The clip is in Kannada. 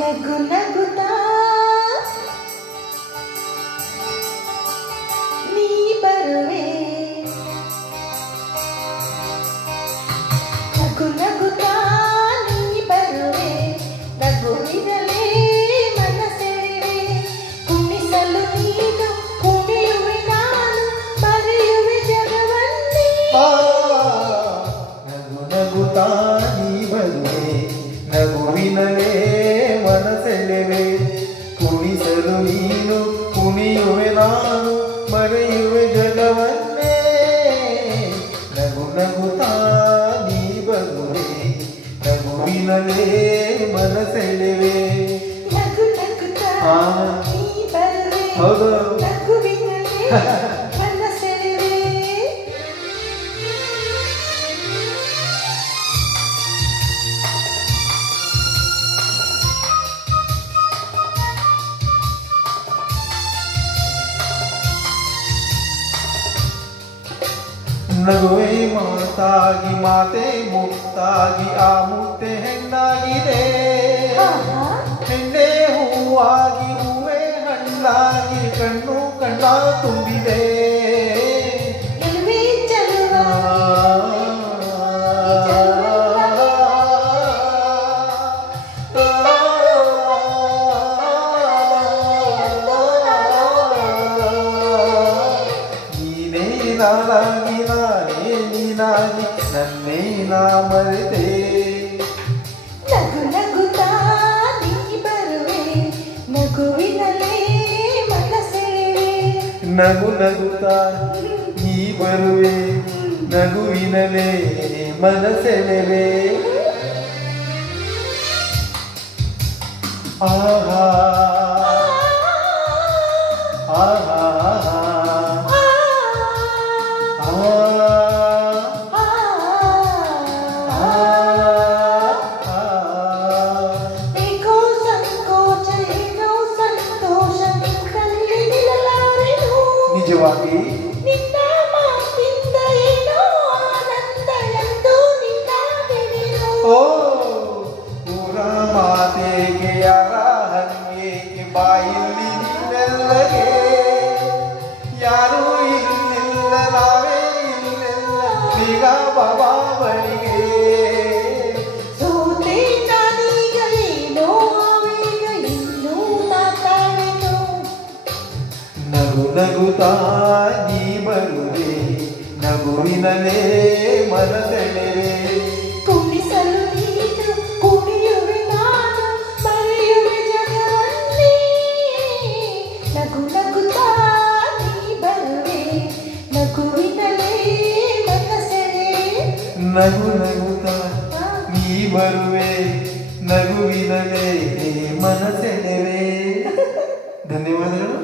ನಗು ನಗುತ್ತಾ ನೀ ಬರುವೆ, ನಗು ನಗುತ್ತಾ ನೀ ಬರುವೆ, ನಗುವಿನಲೇ ಮನಸೆಳೆವೆ, ಕುಣಿಸಲು ನೀನು ಕುಣಿಯುವೆ ನಾನು, ಮರೆಯುವೆ ಜಗವನ್ನೇ. ನಗು ನಗುತ್ತಾ ನೀ ಬರುವೆ, ನಗುವಿನಲೇ ಮನಸೆಳೆವೆ, ಕುಣಿಸಲು ನೀನು ಕುಣಿಯುವೆ ನಾನು, ಮರೆಯುವೆ ಜಗವನ್ನೇ. ನಗು ನಗುತ್ತಾ ನೀ ಬರುವೆ, ನಗುವಿನಲೇ ಮನಸೆಳೆವೆ. ನಗು ನಗುತ್ತಾ ನೀ ಬರುವೆ, ಹೌದು. ನಗುವಿನಲೇ ಮನಸೆಳೆವೆ. ನಗುವೆ ಮಾತಾಗಿ ಮಾತೆ ಮುತ್ತಾಗಿ, ಆ ಮುತ್ತೆ ಹೆಣ್ಣಾಗಿದೆ, ಹೆಣ್ಣೆ ಹೂವಾಗಿ ಹೂವೆ ಹಣ್ಣಾಗಿ, ಕಣ್ಣು ಕಣ್ಣ ತುಂಬಿದೆ. ಎಲ್ವೇ ಚೆಲುವ ನೀನೇ ನಾನಾಗಿ ನಾನೇ ನೀನಾಗಿ ನನ್ನೇ ನಾ ಮರೆತೆ. ನಗು ನಗುತ್ತಾ ನೀ ಬರುವೆ, ನಗುವಿನಲೇ ಮನಸೆಳೆವೆ. ನಗು ನಗುತ್ತಾ ನೀ ಬರುವೆ, ನಗುವಿನಲೇ ಮನಸೆಳೆವೆ. ಆಹಾ ಆಹಾ ಏಕೋ ಸಂಕೋಚ ಏನೋ ಸಂತೋಷ, ನಿನ್ನಲ್ಲಿ ನಿಲ್ಲಲಾರೆನು. ನಿಜವಾಗಿ ನಿನ್ನ ಮಾತಿಂದ ಏನೋ ಆನಂದ ಎಂದು ನಿನ್ನ ನೆನೆನು. ಓ ಪೂರ ಮಾತೆಗೆ ಯಾರ ಹಂಗೇಗೆ, ಬಾಯಿಲ್ಲಿ ನಿನ್ನೆಲ್ಲಗೆ ಯಾರೂ ಇಲ್ಲಿಲ್ಲ, ನಾವೇ ಇಲ್ಲೆಲ್ಲ ಈಗ ಬಾಬಾ ಬಳಿಗೆ. ಸೋತೆ ನಾನೀಗ ಏನೋ ಆವೇಗ ಇನ್ನೂ ಮಾತಾಡೆನು. ನಗು ನಗುತ್ತಾ ನೀ ಬರುವೆ, ನಗುವಿನಲೇ ಮನಸೆಳೆವೆ, ಕುಣಿಸಲು ನೀನು ಕುಣಿಯುವೆ ನಾನು, ಮರೆಯುವೆ ಜಗವನ್ನೇ. ನಗು ನಗುತ್ತಾ ನೀ ಬರುವೆ, ನಗುವಿನಲೇ ಮನಸೆಳೆವೆ. ನಗು ನಗುತ್ತಾ ನೀ ಬರುವೆ, ನಗುವಿನಲೇ ಮನಸೆಳೆವೆ. ಧನ್ಯವಾದಗಳು.